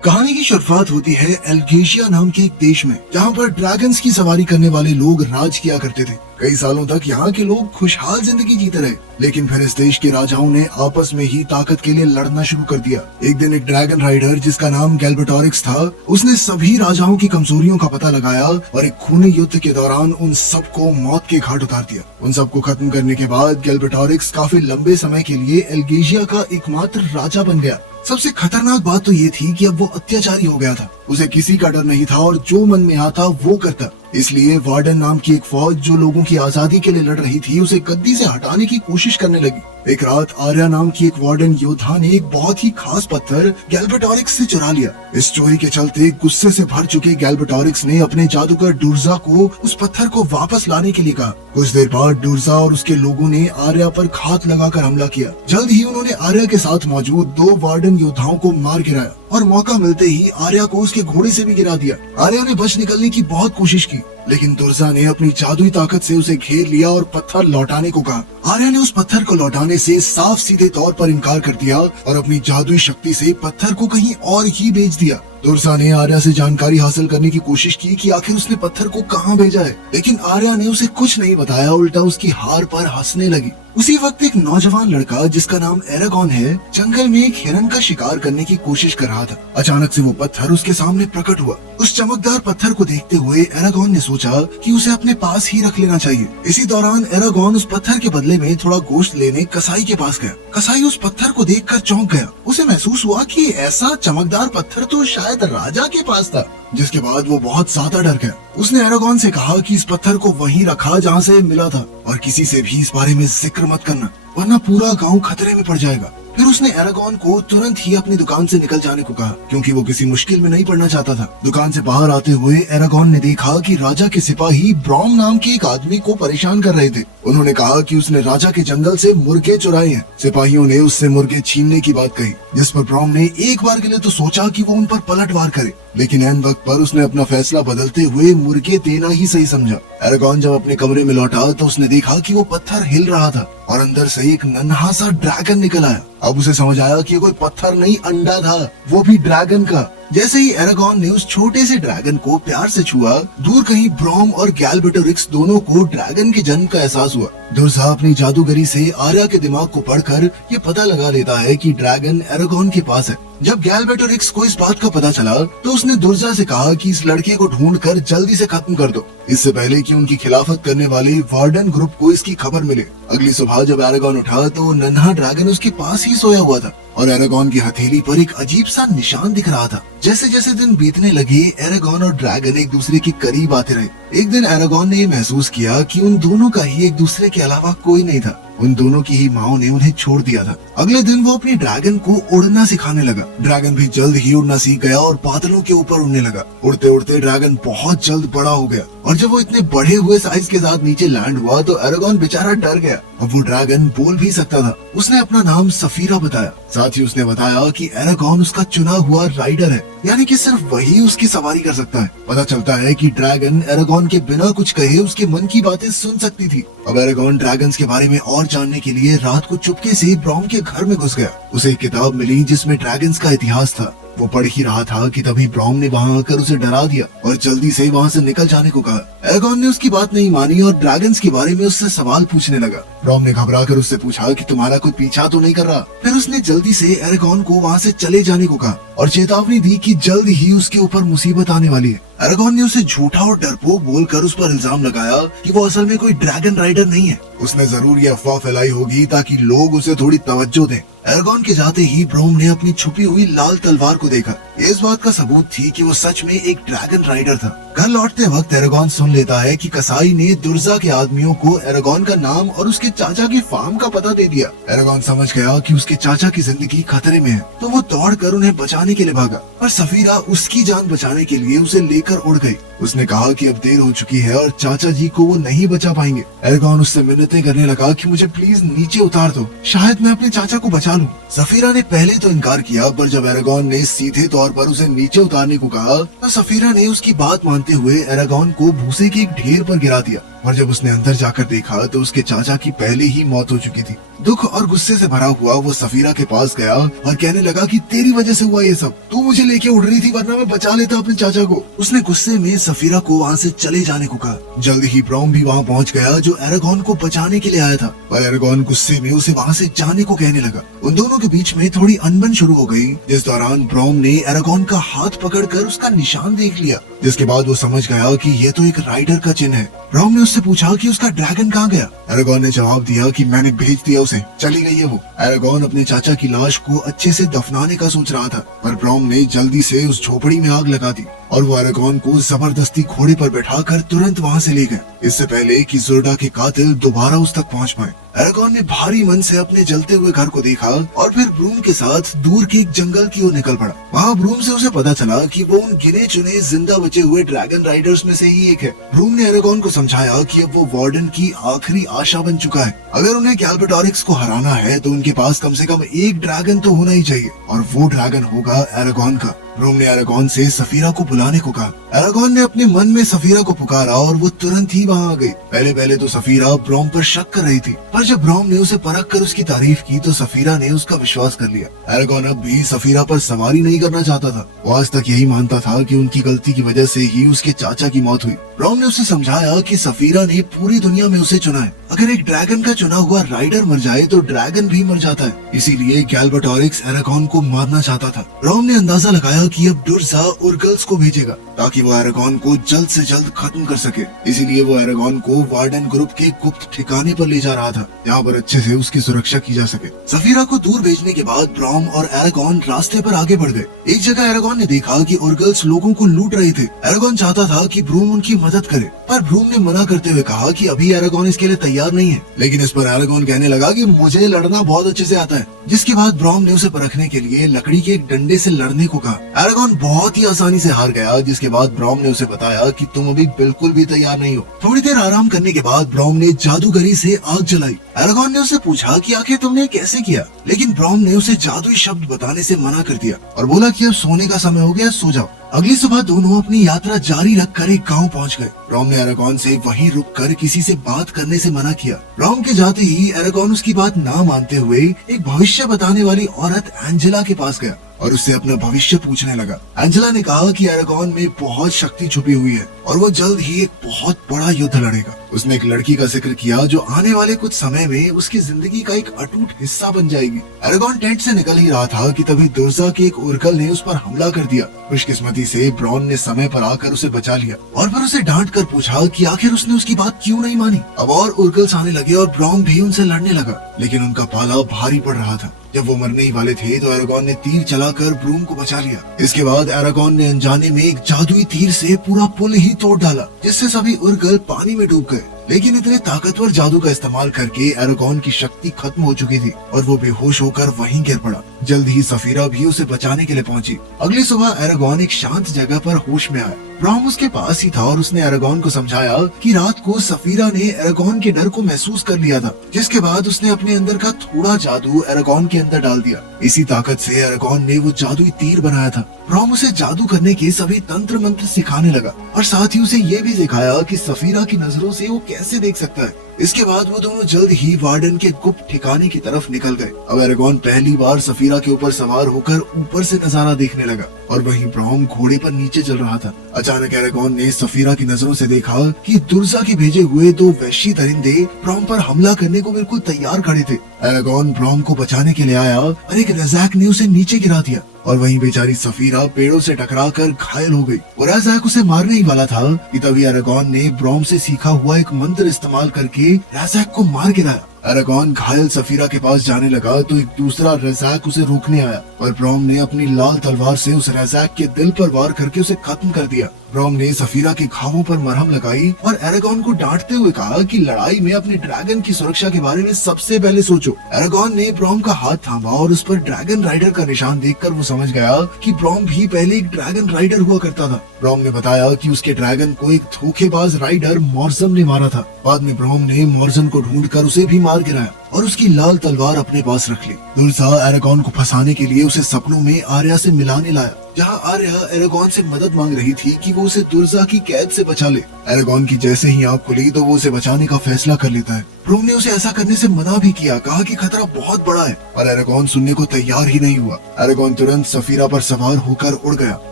कहानी की शुरुआत होती है एल्गेशिया नाम के एक देश में, जहाँ पर ड्रैगन्स की सवारी करने वाले लोग राज किया करते थे। कई सालों तक यहाँ के लोग खुशहाल जिंदगी जीते रहे, लेकिन फिर इस देश के राजाओं ने आपस में ही ताकत के लिए लड़ना शुरू कर दिया। एक दिन एक ड्रैगन राइडर जिसका नाम गैल्बेटोरिक्स था, उसने सभी राजाओं की कमजोरियों का पता लगाया और एक खूनी युद्ध के दौरान उन सबको मौत के घाट उतार दिया। उन सबको खत्म करने के बाद गैल्बेटोरिक्स काफी लंबे समय के लिए एल्गेशिया का एकमात्र राजा बन गया। सबसे खतरनाक बात तो ये थी कि अब वो अत्याचारी हो गया था। उसे किसी का डर नहीं था और जो मन में आता वो करता। इसलिए वार्डन नाम की एक फौज जो लोगों की आजादी के लिए लड़ रही थी, उसे गद्दी से हटाने की कोशिश करने लगी। एक रात आर्या नाम की एक वार्डन योद्धा ने एक बहुत ही खास पत्थर गैल्बेटोरिक्स से चुरा लिया। इस चोरी के चलते गुस्से से भर चुके गैल्बेटोरिक्स ने अपने जादूगर डुर्जा को उस पत्थर को वापस लाने के लिए कहा। कुछ देर बाद डुर्जा और उसके लोगों ने आर्या पर घात लगाकर हमला किया। जल्द ही उन्होंने आर्या के साथ मौजूद 2 वार्डन योद्धाओं को मार गिराया और मौका मिलते ही आर्या को उसके घोड़े से भी गिरा दिया। आर्या ने बच निकलने की बहुत कोशिश की, लेकिन दुर्जा ने अपनी जादुई ताकत से उसे घेर लिया और पत्थर लौटाने को कहा। आर्या ने उस पत्थर को लौटाने से साफ सीधे तौर पर इनकार कर दिया और अपनी जादुई शक्ति से पत्थर को कहीं और ही भेज दिया। दुर्जा ने आर्या से जानकारी हासिल करने की कोशिश की कि आखिर उसने पत्थर को कहाँ भेजा है, लेकिन आर्या ने उसे कुछ नहीं बताया, उल्टा उसकी हार पर हंसने लगी। उसी वक्त एक नौजवान लड़का जिसका नाम एरागॉन है, जंगल में एक हिरन का शिकार करने की कोशिश कर रहा था। अचानक से वो पत्थर उसके सामने प्रकट हुआ। उस चमकदार पत्थर को देखते हुए एरागॉन ने सोचा कि उसे अपने पास ही रख लेना चाहिए। इसी दौरान एरागॉन उस पत्थर के बदले में थोड़ा गोश्त लेने कसाई के पास गया। कसाई उस पत्थर को देखकर चौंक गया। उसे महसूस हुआ कि ऐसा चमकदार पत्थर तो शायद राजा के पास था, जिसके बाद वो बहुत ज्यादा डर गया। उसने एरागॉन से कहा कि इस पत्थर को वहीं रखा जहाँ से मिला था और किसी से भी इस बारे में जिक्र मत करना, वरना पूरा गांव खतरे में पड़ जाएगा। फिर उसने एरागॉन को तुरंत ही अपनी दुकान से निकल जाने को कहा, क्योंकि वो किसी मुश्किल में नहीं पड़ना चाहता था। दुकान से बाहर आते हुए एरागॉन ने देखा कि राजा के सिपाही ब्रॉम नाम के एक आदमी को परेशान कर रहे थे। उन्होंने कहा कि उसने राजा के जंगल से मुर्गे चुराए हैं। सिपाहियों ने उससे मुर्गे छीनने की बात कही, जिस पर ब्रॉम ने एक बार के लिए तो सोचा कि वो उन पर पलटवार करे, लेकिन ऐन वक्त पर उसने अपना फैसला बदलते हुए मुर्गे देना ही सही समझा। एरागॉन जब अपने कमरे में लौटा तो उसने देखा कि वो पत्थर हिल रहा था और अंदर से एक नन्हा सा ड्रैगन निकल आया। अब उसे समझ आया कि कोई पत्थर नहीं, अंडा था, वो भी ड्रैगन का। जैसे ही एरागॉन ने उस छोटे से ड्रैगन को प्यार से छुआ, दूर कहीं ब्रॉम और गैल्बेटोरिक्स दोनों को ड्रैगन के जन्म का एहसास हुआ। दुर्जा अपनी जादूगरी से आर्या के दिमाग को पढ़कर ये पता लगा लेता है कि ड्रैगन एरागॉन के पास है। जब गैल्बेटोरिक्स को इस बात का पता चला तो उसने दुर्जा से कहा कि इस लड़के को ढूंढकर जल्दी से खत्म कर दो, इससे पहले कि उनकी खिलाफत करने वाले वार्डन ग्रुप को इसकी खबर मिले। अगली सुबह जब एरागॉन उठा तो नन्हा ड्रैगन उसके पास ही सोया हुआ था और एरागॉन की हथेली पर एक अजीब सा निशान दिख रहा था। जैसे जैसे दिन बीतने लगे, एरागॉन और ड्रैगन एक दूसरे के करीब आते रहे। एक दिन एरागॉन ने महसूस किया कि उन दोनों का ही एक दूसरे के अलावा कोई नहीं था। उन दोनों की ही माओ ने उन्हें छोड़ दिया था। अगले दिन वो अपनी ड्रैगन को उड़ना सिखाने लगा। ड्रैगन भी जल्द ही उड़ना सीख गया और बादलों के ऊपर उड़ने लगा। उड़ते उड़ते ड्रैगन बहुत जल्द बड़ा हो गया और जब वो इतने बढ़े हुए साइज के साथ नीचे लैंड हुआ तो एरागॉन बेचारा डर गया। अब वो ड्रैगन बोल भी सकता था। उसने अपना नाम सफीरा बताया। साथ ही उसने बताया कि एरागॉन उसका चुना हुआ राइडर है, यानी कि सिर्फ वही उसकी सवारी कर सकता है। पता चलता है कि ड्रैगन एरागॉन के बिना कुछ कहे उसके मन की बातें सुन सकती थी। अब एरागॉन ड्रैगन्स के बारे में और जानने के लिए रात को चुपके से ब्रॉम के घर में घुस गया। उसे एक किताब मिली जिसमें ड्रैगन्स का इतिहास था। वो पढ़ ही रहा था कि तभी ब्रॉम ने वहाँ आकर उसे डरा दिया और जल्दी से वहाँ से निकल जाने को कहा। एरागॉन ने उसकी बात नहीं मानी और ड्रैगन्स के बारे में उससे सवाल पूछने लगा। ब्रॉम ने घबराकर उससे पूछा कि तुम्हारा कोई पीछा तो नहीं कर रहा। फिर उसने जल्दी से एरागॉन को वहाँ से चले जाने को कहा और चेतावनी दी कि जल्द ही उसके ऊपर मुसीबत आने वाली है। एरागॉन ने उसे झूठा और डरपोक बोलकर उस पर इल्जाम लगाया कि वो असल में कोई ड्रैगन राइडर नहीं है। उसने जरूर ये अफवाह फैलाई होगी ताकि लोग उसे थोड़ी तवज्जो दें। एरागॉन के जाते ही ब्रोम ने अपनी छुपी हुई लाल तलवार को देखा। इस बात का सबूत थी कि वो सच में एक ड्रैगन राइडर था। घर लौटते वक्त एरागॉन सुन लेता है कि कसाई ने दुर्जा के आदमियों को एरागॉन का नाम और उसके चाचा के फार्म का पता दे दिया। एरागॉन समझ गया कि उसके चाचा की जिंदगी खतरे में है, तो वो दौड़कर उन्हें बचाने के लिए भागा, पर सफीरा उसकी जान बचाने के लिए उसे लेकर उड़ गई। उसने कहा कि अब देर हो चुकी है और चाचा जी को वो नहीं बचा पाएंगे। एरागॉन उससे मिन्नतें करने लगा कि मुझे प्लीज नीचे उतार दो, शायद मैं अपने चाचा को बचा लूं। सफीरा ने पहले तो इनकार किया, पर जब एरागॉन ने सीधे तौर पर उसे नीचे उतारने को कहा तो सफीरा ने उसकी बात मानते हुए एरागॉन को भूसे के एक ढेर पर गिरा दिया। और जब उसने अंदर जाकर देखा तो उसके चाचा की पहले ही मौत हो चुकी थी। दुख और गुस्से से भरा हुआ वो सफीरा के पास गया और कहने लगा कि तेरी वजह से हुआ ये सब, तू मुझे लेके उड़ रही थी वरना मैं बचा लेता अपने चाचा को। उसने गुस्से में सफीरा को वहाँ से चले जाने को कहा। जल्द ही ब्रॉम भी वहाँ पहुँच गया जो एरागॉन को बचाने के लिए आया था, पर एरागॉन गुस्से में उसे वहाँ से जाने को कहने लगा। उन दोनों के बीच में थोड़ी अनबन शुरू हो गई, जिस दौरान ब्रॉम ने एरागॉन का हाथ पकड़कर उसका निशान देख लिया, जिसके बाद वो समझ गया कि ये तो एक राइडर का चिन्ह है। ब्रॉम ने उससे पूछा कि उसका ड्रैगन कहाँ गया। एरागॉन ने जवाब दिया कि मैंने भेज दिया उसे, चली गई है वो। एरागॉन अपने चाचा की लाश को अच्छे से दफनाने का सोच रहा था, पर ब्रॉम ने जल्दी से उस झोपड़ी में आग लगा दी और वो एरागॉन को जबरदस्ती घोड़े पर बैठाकर तुरंत वहाँ से ले गए, इससे पहले कि जोर्डा के कातिल दोबारा उस तक पहुँच पाए। एरागॉन ने भारी मन से अपने जलते हुए घर को देखा और फिर ब्रूम के साथ दूर के एक जंगल की ओर निकल पड़ा। वहाँ ब्रूम से उसे पता चला कि वो उन गिने चुने जिंदा बचे हुए ड्रैगन राइडर्स में से ही एक है। ब्रूम ने एरागॉन को समझाया कि अब वो वार्डन की आखिरी आशा बन चुका है। अगर उन्हें गैल्बेटोरिक्स को हराना है तो उनके पास कम से कम एक ड्रैगन तो होना ही चाहिए और वो ड्रैगन होगा एरागॉन का। ब्रूम ने एरागॉन से सफीरा को बुलाने को कहा। एरागॉन ने अपने मन में सफीरा को पुकारा और वो तुरंत ही वहाँ आ गई। पहले तो सफीरा ब्रॉम पर शक कर रही थी, पर जब ब्रॉम ने उसे परख कर उसकी तारीफ की तो सफीरा ने उसका विश्वास कर लिया। एरागॉन अब भी सफीरा पर सवारी नहीं करना चाहता था। वो आज तक यही मानता था कि उनकी गलती की वजह से ही उसके चाचा की मौत हुई। ब्रॉम ने उसे समझाया कि सफीरा ने पूरी दुनिया में उसे चुना है। अगर एक ड्रैगन का चुना हुआ राइडर मर जाए तो ड्रैगन भी मर जाता है, इसीलिए गैल्बेटोरिक्स एरागॉन को मारना चाहता था। ब्रॉम ने अंदाजा लगाया कि अब डुर्जा उर्गल्स को भेजेगा ताकि वो एरागॉन को जल्द से जल्द खत्म कर सके। इसीलिए वो एरागॉन को वार्डन ग्रुप के गुप्त ठिकाने पर ले जा रहा था, जहाँ पर अच्छे से उसकी सुरक्षा की जा सके। सफीरा को दूर भेजने के बाद ब्रॉम और एरागॉन रास्ते पर आगे बढ़ गए। एक जगह एरागॉन ने देखा कि उर्गल्स लोगों को लूट रहे थे। एरागॉन चाहता था कि ब्रूम उनकी मदद करे, पर ब्रूम ने मना करते हुए कहा कि अभी एरागॉन इसके लिए तैयार नहीं है। लेकिन इस पर एरागॉन कहने लगा कि मुझे लड़ना बहुत अच्छे से आता है, जिसके बाद ब्रॉम ने उसे परखने के लिए लकड़ी के एक डंडे से लड़ने को कहा। एरागॉन बहुत ही आसानी से हार गया, जिसके बाद ब्रॉम ने उसे बताया कि तुम अभी बिल्कुल भी तैयार नहीं हो। थोड़ी देर आराम करने के बाद ब्रॉम ने जादूगरी से आग जलाई। एरागॉन ने उसे पूछा कि आखिर तुमने कैसे किया, लेकिन ब्रॉम ने उसे जादुई शब्द बताने से मना कर दिया और बोला कि अब सोने का समय हो गया, सो जाओ। अगली सुबह दोनों अपनी यात्रा जारी रखकर एक गांव पहुंच गए। ब्रॉम ने एरागॉन से वहीं रुककर किसी से बात करने से मना किया। ब्रॉम के जाते ही एरागॉन उसकी बात ना मानते हुए एक भविष्य बताने वाली औरत एंजेला के पास गया और उससे अपना भविष्य पूछने लगा। एंजेला ने कहा कि एरागॉन में बहुत शक्ति छुपी हुई है और वो जल्द ही एक बहुत बड़ा युद्ध लड़ेगा। उसने एक लड़की का जिक्र किया जो आने वाले कुछ समय में उसकी जिंदगी का एक अटूट हिस्सा बन जाएगी। एरागॉन टेंट से निकल ही रहा था कि तभी दुर्जा के एक उर्गल ने उस पर हमला कर दिया। खुशकिस्मती से ब्रॉन ने समय पर आकर उसे बचा लिया और फिर उसे डांट कर पूछा कि आखिर उसने उसकी बात क्यों नहीं मानी। अब और उर्गल्स आने लगे और ब्रॉन भी उनसे लड़ने लगा, लेकिन उनका पाला भारी पड़ रहा था। जब वो मरने ही वाले थे तो एरागॉन ने तीर चलाकर ब्रूम को बचा लिया। इसके बाद एरागॉन ने अनजाने में एक जादुई तीर से पूरा पुल ही तोड़ डाला, जिससे सभी उर्गल पानी में डूब गए। लेकिन इतने ताकतवर जादू का इस्तेमाल करके एरागॉन की शक्ति खत्म हो चुकी थी और वो बेहोश होकर वहीं गिर पड़ा। जल्द ही सफीरा भी उसे बचाने के लिए पहुंची। अगली सुबह एरागॉन एक शांत जगह पर होश में आया। ब्रॉम उसके पास ही था और उसने एरागॉन को समझाया कि रात को सफीरा ने एरागॉन के डर को महसूस कर लिया था, जिसके बाद उसने अपने अंदर का थोड़ा जादू एरागॉन के अंदर डाल दिया। इसी ताकत से एरागॉन ने वो जादुई तीर बनाया था। ब्रॉम उसे जादू करने के सभी तंत्र मंत्र सिखाने लगा और साथ ही उसे ये भी सिखाया कि सफीरा की नजरों से वो कैसे देख सकता है। इसके बाद वो दोनों जल्द ही वार्डन के गुप्त ठिकाने की तरफ निकल गए। अब एरागॉन पहली बार सफीरा के ऊपर सवार होकर ऊपर से नजारा देखने लगा और वहीं ब्रॉम घोड़े पर नीचे चल रहा था। अचानक एरागॉन ने सफीरा की नजरों से देखा कि दुर्जा के भेजे हुए दो वहशी दरिंदे ब्रॉम पर हमला करने को बिल्कुल तैयार खड़े थे। एरागॉन ब्रॉम को बचाने के लिए आया और एक रज़ाक ने उसे नीचे गिरा दिया और वहीं बेचारी सफीरा पेड़ों से टकराकर घायल हो गई और रज़ाक उसे मारने ही वाला था कि तभी एरागॉन ने ब्रॉम से सीखा हुआ एक मंत्र इस्तेमाल करके रज़ाक को मार गिराया। एरागॉन घायल सफीरा के पास जाने लगा तो एक दूसरा रज़ाक उसे रोकने आया और ब्रॉम ने अपनी लाल तलवार से उस रज़ाक के दिल पर वार करके उसे खत्म कर दिया। ब्रॉम ने सफीरा के घावों पर मरहम लगाई और एरागॉन को डांटते हुए कहा कि लड़ाई में अपने ड्रैगन की सुरक्षा के बारे में सबसे पहले सोचो। एरागॉन ने ब्रॉम का हाथ थामा और उस पर ड्रैगन राइडर का निशान देखकर वो समझ गया कि ब्रॉम भी पहले एक ड्रैगन राइडर हुआ करता था। ब्रॉम ने बताया कि उसके ड्रैगन को एक धोखेबाज राइडर मॉर्जम ने मारा था। बाद में ब्रॉम ने मॉर्जम को ढूंढकर उसे भी मार गिराया और उसकी लाल तलवार अपने पास रख ली। दुर्जा एरागॉन को फंसाने के लिए उसे सपनों में आर्या से मिलाने लाया, जहाँ आर्या एरागॉन से मदद मांग रही थी कि वो उसे दुर्जा की कैद से बचा ले। एरागॉन की जैसे ही आँख खुली तो वो उसे बचाने का फैसला कर लेता है। ब्रोम ने उसे ऐसा करने से मना भी किया, कहा कि खतरा बहुत बड़ा है, पर एरागॉन सुनने को तैयार ही नहीं हुआ। एरागॉन तुरंत सफीरा पर सवार होकर उड़ गया।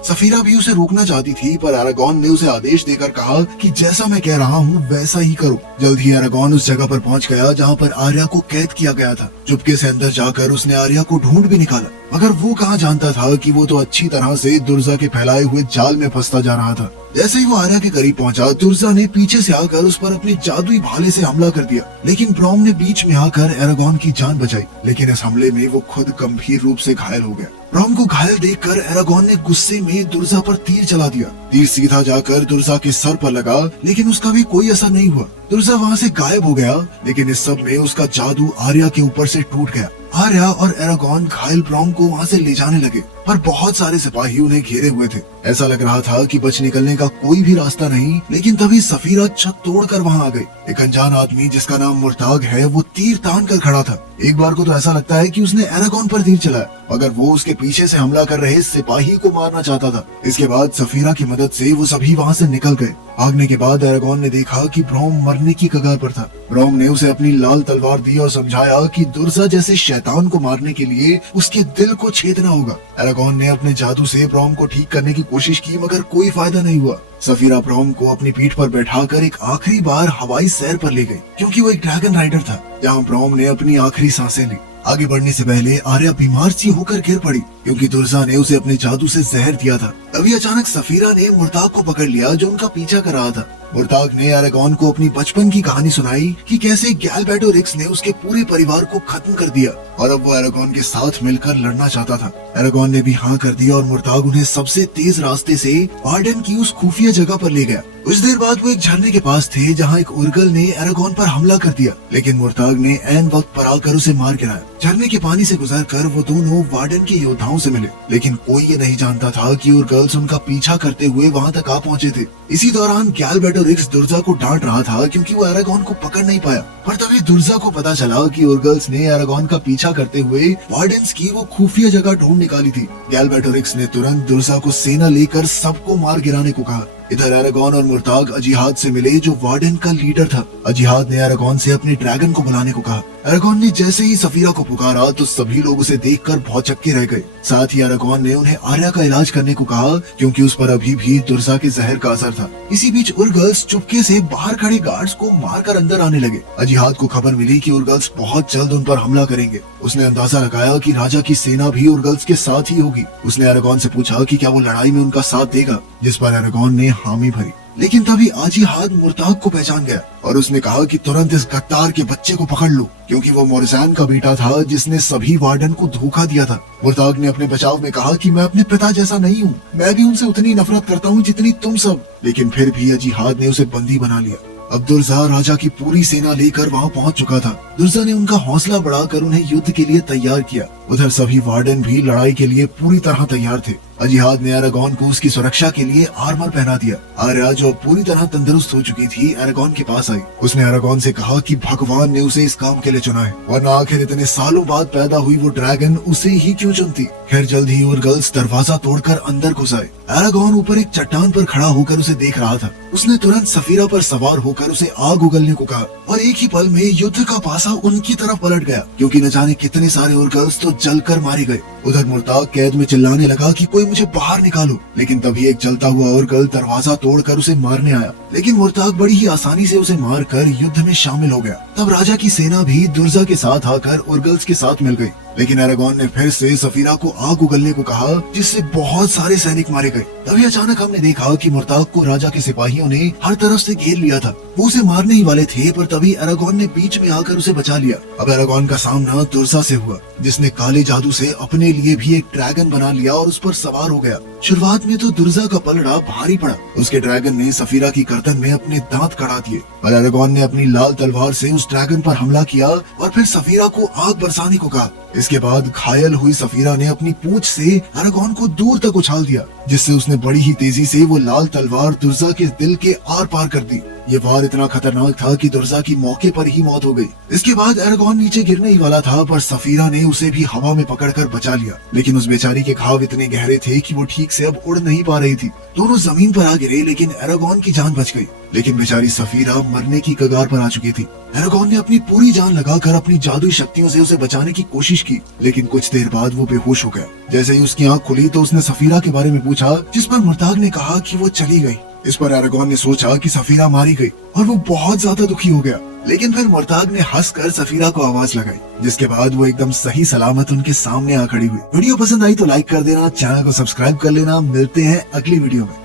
सफीरा भी उसे रोकना चाहती थी, पर एरागॉन ने उसे आदेश देकर कहा कि जैसा मैं कह रहा हूँ वैसा ही करो। जल्द ही एरागॉन उस जगह पर पहुँच गया जहाँ पर आर्या को कैद किया गया था। चुपके से अंदर जाकर उसने आर्या को ढूंढ भी निकाला, मगर वो कहाँ जानता था कि वो तो अच्छी तरह से दुर्जा के फैलाए हुए जाल में फंसता जा रहा था। जैसे ही वो आर्या के करीब पहुंचा, दुर्जा ने पीछे से आकर उस पर अपने जादुई भाले से हमला कर दिया, लेकिन ब्रोम ने बीच में आकर एरागॉन की जान बचाई। लेकिन इस हमले में वो खुद गंभीर रूप से घायल हो गया। ब्रोम को घायल देखकर एरागॉन ने गुस्से में दुर्जा पर तीर चला दिया। तीर सीधा जाकर दुर्जा के सर पर लगा, लेकिन उसका भी कोई असर नहीं हुआ। दुर्जा वहाँ से गायब हो गया, लेकिन इस सब में उसका जादू आर्या के ऊपर से टूट गया। आर्या और एरागॉन घायल ब्रोम को वहाँ से ले जाने लगे, पर बहुत सारे सिपाही उन्हें घेरे हुए थे। ऐसा लग रहा था कि बच निकलने का कोई भी रास्ता नहीं, लेकिन तभी सफीरा छत तोड़कर वहाँ आ गई। एक अनजान आदमी जिसका नाम मुर्ताग है, वो तीर तान कर खड़ा था। एक बार को तो ऐसा लगता है कि उसने एरागॉन पर तीर चलाया, मगर वो उसके पीछे से हमला कर रहे सिपाही को मारना चाहता था। इसके बाद सफीरा की मदद से वो सभी वहाँ से निकल गए। भागने के बाद एरागॉन ने देखा कि ब्रोम मरने की कगार पर था। ब्रोम ने उसे अपनी लाल तलवार दी और समझाया कि दुर्जा जैसे शैतान को मारने के लिए उसके दिल को छेदना होगा। एरागॉन ने अपने जादू से ब्रोम को ठीक करने की कोशिश की, मगर कोई फायदा नहीं हुआ। सफीरा ब्रोम को अपनी पीठ पर बैठाकर एक आखिरी बार हवाई सैर पर ले गई, क्योंकि वो एक ड्रैगन राइडर था, जहाँ ब्रोम ने अपनी आखिरी सांसें ली। आगे बढ़ने से पहले आर्या बीमार सी होकर गिर पड़ी, क्योंकि दुर्जा ने उसे अपने जादू से जहर दिया था। तभी अचानक सफीरा ने मुर्ताग को पकड़ लिया, जो उनका पीछा कर रहा था। मुर्ताग ने एरागॉन को अपनी बचपन की कहानी सुनाई कि कैसे गैलबैटोरिक्स ने उसके पूरे परिवार को खत्म कर दिया और अब वो एरागॉन के साथ मिलकर लड़ना चाहता था। एरागॉन ने भी हाँ कर दिया और मुर्ताग उन्हें सबसे तेज रास्ते से वार्डन की उस खुफिया जगह पर ले गया। कुछ देर बाद वो एक झरने के पास थे, जहाँ एक उर्गल ने एरागॉन पर हमला कर दिया, लेकिन मुर्ताग ने ऐन वक्त पर आकर उसे मार गिराया। झरने के पानी से गुजरकर वो दोनों वार्डन के योद्धाओं से मिले, लेकिन कोई ये नहीं जानता था कि उर्गल्स उनका पीछा करते हुए वहाँ तक आ पहुँचे थे। इसी दौरान गैलबैटोरिक्स दुर्जा को डांट रहा था, क्योंकि वो एरागॉन को पकड़ नहीं पाया। पर तभी दुर्जा को पता चला कि उर्गल्स ने एरागॉन का पीछा करते हुए वार्डन्स की वो खुफिया जगह ढूंढ निकाली थी। गैलबैटोरिक्स ने तुरंत दुर्जा को सेना लेकर सबको मार गिराने को कहा। इधर एरागॉन और मुर्ताग अजिहाद से मिले, जो वार्डन का लीडर था। अजिहाद ने एरागॉन से अपने ड्रैगन को बुलाने को कहा। एरागॉन ने जैसे ही सफीरा को पुकारा तो सभी लोग उसे देखकर भौचक्के रह गए। साथ ही एरागॉन ने उन्हें आर्या का इलाज करने को कहा, क्योंकि उस पर अभी भी दुर्जा के जहर का असर था। इसी बीच उर्गल्स चुपके से बाहर खड़े गार्ड्स को मारकर अंदर आने लगे। अजिहाद को खबर मिली कि उर्गल्स बहुत जल्द उन पर हमला करेंगे। उसने अंदाजा लगाया कि राजा की सेना भी उर्गल्स के साथ ही होगी। उसने एरागॉन से पूछा कि क्या वो लड़ाई में उनका साथ देगा, जिस पर एरागॉन ने हामी भरी। लेकिन तभी अजिहाद मुर्ताग को पहचान गया और उसने कहा कि तुरंत इस गद्दार के बच्चे को पकड़ लो, क्योंकि वो मोरिसान का बेटा था, जिसने सभी वार्डन को धोखा दिया था। मुर्ताग ने अपने बचाव में कहा कि मैं अपने पिता जैसा नहीं हूँ, मैं भी उनसे उतनी नफरत करता हूँ जितनी तुम सब। लेकिन फिर भी अजिहाद ने उसे बंदी बना लिया। अब दुर्जा राजा की पूरी सेना लेकर वहाँ पहुँच चुका था। दुर्जा ने उनका हौसला बढ़ाकर उन्हें युद्ध के लिए तैयार किया। उधर सभी वार्डन भी लड़ाई के लिए पूरी तरह तैयार थे। अजिहाद ने एरागॉन को उसकी सुरक्षा के लिए आर्मर पहना दिया। आर्या, जो पूरी तरह तंदुरुस्त हो चुकी थी, एरागॉन के पास आई। उसने एरागॉन से कहा कि भगवान ने उसे इस काम के लिए चुना है, वरना आखिर इतने सालों बाद पैदा हुई वो ड्रैगन उसे ही क्यों चुनती। खैर, जल्द ही उर्गल्स दरवाजा तोड़कर अंदर घुस आए। एरागॉन ऊपर एक चट्टान पर खड़ा होकर उसे देख रहा था। उसने तुरंत सफीरा पर सवार होकर उसे आग उगलने को कहा और एक ही पल में युद्ध का पासा उनकी तरफ पलट गया, क्योंकि न जाने कितने सारे उर्गल्स तो जलकर मारे गए। उधर मुर्ताग कैद में चिल्लाने लगा कि कोई मुझे बाहर निकालो, लेकिन तभी एक जलता हुआ उर्गल दरवाजा तोड़कर उसे मारने आया। लेकिन मुर्ताग बड़ी ही आसानी से उसे मारकर युद्ध में शामिल हो गया। तब राजा की सेना भी दुर्जा के साथ आकर उर्गल्स के साथ मिल गई। लेकिन एरागॉन ने फिर से सफीरा को आग उगलने को कहा, जिससे बहुत सारे सैनिक मारे गए। तभी अचानक हमने देखा कि मुर्ताग को राजा के सिपाहियों ने हर तरफ से घेर लिया था। वो उसे मारने ही वाले थे, पर तभी एरागॉन ने बीच में आकर उसे बचा लिया। अब एरागॉन का सामना दुर्जा से हुआ, जिसने काले जादू से अपने लिए भी एक ड्रैगन बना लिया और उस पर सवार हो गया। शुरुआत में तो दुर्जा का पलड़ा भारी पड़ा। उसके ड्रैगन ने सफीरा की गर्दन में अपने दांत कड़ा दिए और एरागॉन ने अपनी लाल तलवार से उस ड्रैगन पर हमला किया और फिर सफीरा को आग बरसाने को कहा। इसके बाद घायल हुई सफीरा ने अपनी पूंछ से एरागॉन को दूर तक उछाल दिया, जिससे उसने बड़ी ही तेजी से वो लाल तलवार दुर्जा के दिल के आर पार कर दी। ये वार इतना खतरनाक था कि दुर्जा की मौके पर ही मौत हो गई। इसके बाद एरागॉन नीचे गिरने ही वाला था, पर सफीरा ने उसे भी हवा में पकड़कर बचा लिया। लेकिन उस बेचारी के घाव इतने गहरे थे कि वो ठीक से अब उड़ नहीं पा रही थी। दोनों जमीन पर आ गिरे, लेकिन एरागॉन की जान बच गई। लेकिन बेचारी सफीरा मरने की कगार पर आ चुकी थी। एरागॉन ने अपनी पूरी जान लगाकर अपनी जादुई शक्तियों से उसे बचाने की कोशिश की, लेकिन कुछ देर बाद वो बेहोश हो गया। जैसे ही उसकी आंख खुली तो उसने सफीरा के बारे में पूछा, जिस पर मुर्ताग ने कहा कि वो चली गई। इस पर एरागॉन ने सोचा कि सफीरा मारी गई और वो बहुत ज्यादा दुखी हो गया। लेकिन फिर मुर्ताग ने हंसकर सफीरा को आवाज लगाई, जिसके बाद वो एकदम सही सलामत उनके सामने आ खड़ी हुई। वीडियो पसंद आई तो लाइक कर देना, चैनल को सब्सक्राइब कर लेना। मिलते हैं अगली वीडियो में।